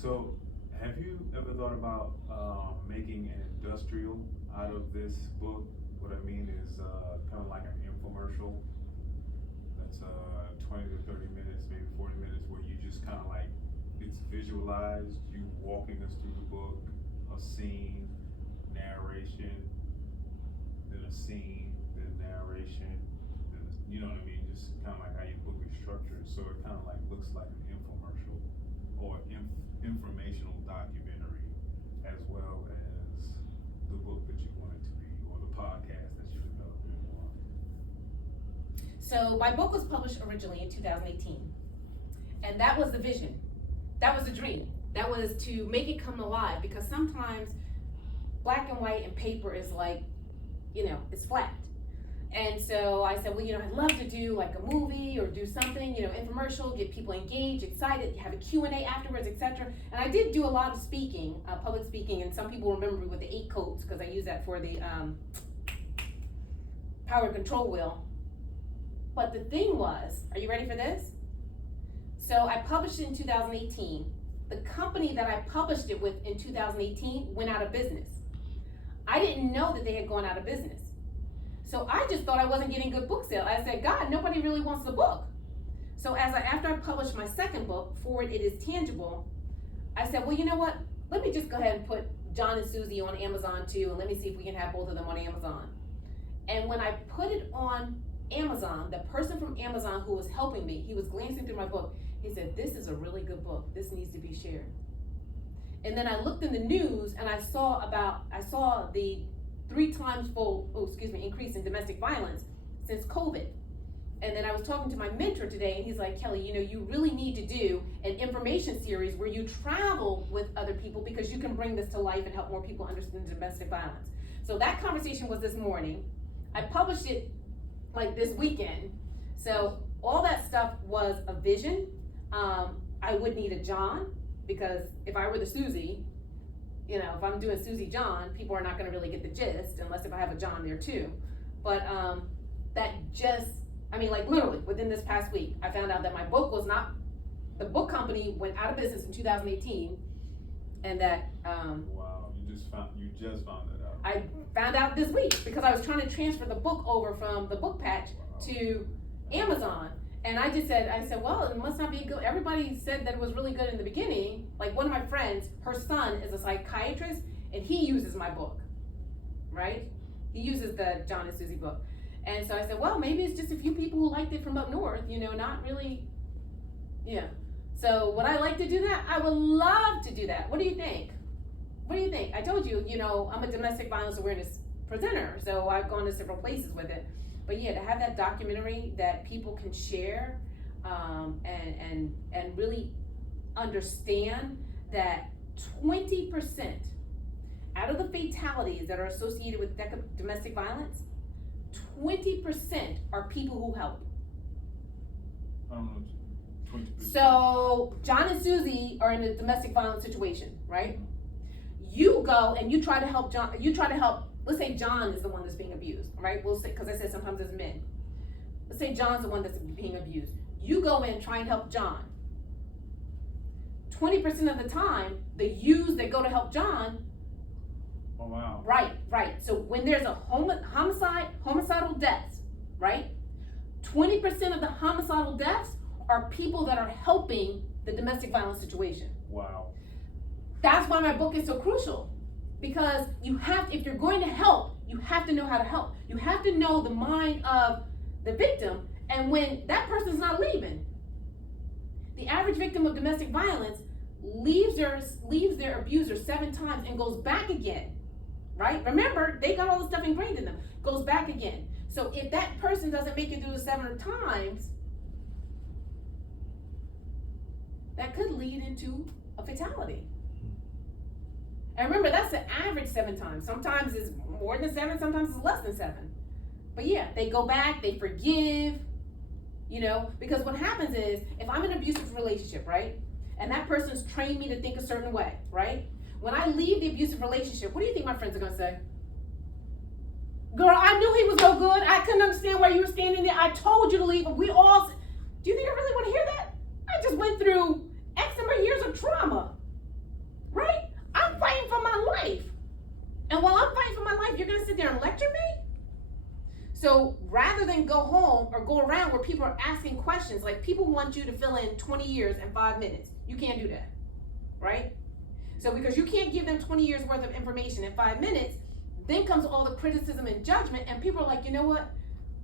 So, have you ever thought about making an industrial out of this book? What I mean is kind of like an infomercial that's 20 to 30 minutes, maybe 40 minutes, where you just kind of like, it's visualized, you walking us through the book, a scene, narration, then a scene, then narration, then, you know what I mean? Just kind of like how your book is structured. So it kind of like looks like an infomercial or informational documentary, as well as the book that you want it to be, or the podcast that you developed it for. So my book was published originally in 2018, and that was the vision. That was the dream. That was to make it come alive, because sometimes black and white and paper is like, it's flat. And so I said, well, I'd love to do like a movie or do something, infomercial, get people engaged, excited, have a Q&A afterwards, etc. And I did do a lot of speaking, public speaking, and some people remember me with the 8 coats because I use that for the power control wheel. But the thing was, are you ready for this? So I published it in 2018. The company that I published it with in 2018 went out of business. I didn't know that they had gone out of business. So I just thought I wasn't getting good book sales. I said, God, nobody really wants the book. So after I published my second book, Forward It Is Tangible, I said, well, you know what? Let me just go ahead and put John and Suzie on Amazon too, and let me see if we can have both of them on Amazon. And when I put it on Amazon, the person from Amazon who was helping me, he was glancing through my book. He said, this is a really good book. This needs to be shared. And then I looked in the news and I saw the 3 times increase in domestic violence since COVID. And then I was talking to my mentor today, and he's like, Kelly, you really need to do an information series where you travel with other people, because you can bring this to life and help more people understand domestic violence. So that conversation was this morning. I published it like this weekend. So all that stuff was a vision. I would need a John, because if I were the Suzie, if I'm doing Suzie John, people are not going to really get the gist unless if I have a John there too. But literally within this past week, I found out that my book was not, the book company went out of business in 2018, and that wow, you just found that out. I found out this week because I was trying to transfer the book over from the book patch to Amazon. And I said, well, it must not be good. Everybody said that it was really good in the beginning. Like one of my friends, her son is a psychiatrist, and he uses my book, right? He uses the John and Suzie book. And so I said, well, maybe it's just a few people who liked it from up north, not really, yeah. So would I like to do that? I would love to do that. What do you think? What do you think? I told you, I'm a domestic violence awareness presenter, so I've gone to several places with it. But yeah, to have that documentary that people can share and really understand that 20% out of the fatalities that are associated with domestic violence, 20% are people who help. I don't know, 20%. So John and Suzie are in a domestic violence situation, right? You go and you try to help John. Let's say John is the one that's being abused, right? We'll say, because I said sometimes it's men. Let's say John's the one that's being abused. You go in and try and help John. 20% of the time, the yous that go to help John. Oh wow. Right. So when there's a homicidal deaths, right? 20% of the homicidal deaths are people that are helping the domestic violence situation. Wow. That's why my book is so crucial. Because if you're going to help, you have to know how to help. You have to know the mind of the victim, and when that person's not leaving. The average victim of domestic violence leaves their abuser 7 times and goes back again, right? Remember, they got all the stuff ingrained in them, goes back again. So if that person doesn't make it through the 7 times, that could lead into a fatality. And remember, that's the average 7 times. Sometimes it's more than 7, sometimes it's less than 7. But yeah, they go back, they forgive, because what happens is, if I'm in an abusive relationship, right, and that person's trained me to think a certain way, right, when I leave the abusive relationship, what do you think my friends are going to say? Girl, I knew he was no good. I couldn't understand why you were standing there. I told you to leave. We all, do you think I really want to hear that? I just went through X number of years of trauma. go around where people are asking questions. Like, people want you to fill in 20 years in 5 minutes. You can't do that, right? So because you can't give them 20 years worth of information in 5 minutes, then comes all the criticism and judgment, and people are like, you know what?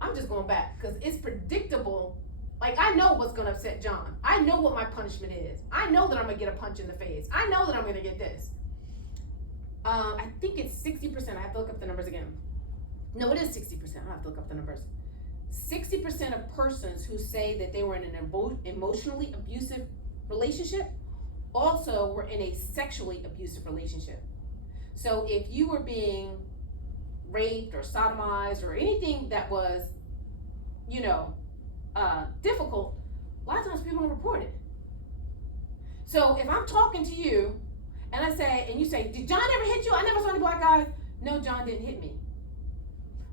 I'm just going back because it's predictable. Like, I know what's going to upset John. I know what my punishment is. I know that I'm going to get a punch in the face. I know that I'm going to get this. I think it's 60%. I have to look up the numbers again. No, it is 60%. I have to look up the numbers. 60% of persons who say that they were in an emotionally abusive relationship also were in a sexually abusive relationship. So if you were being raped or sodomized or anything that was, difficult, a lot of times people don't report it. So if I'm talking to you and I say, and you say, did John ever hit you? I never saw any black guys. No, John didn't hit me.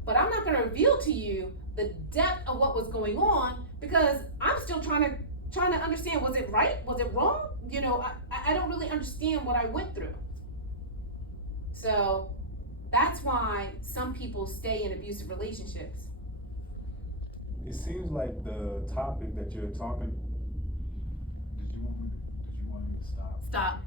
But I'm not going to reveal to you the depth of what was going on because I'm still trying to understand, was it right? Was it wrong? I don't really understand what I went through. So that's why some people stay in abusive relationships. It seems like the topic that you're talking. Did you want me to stop? Stop.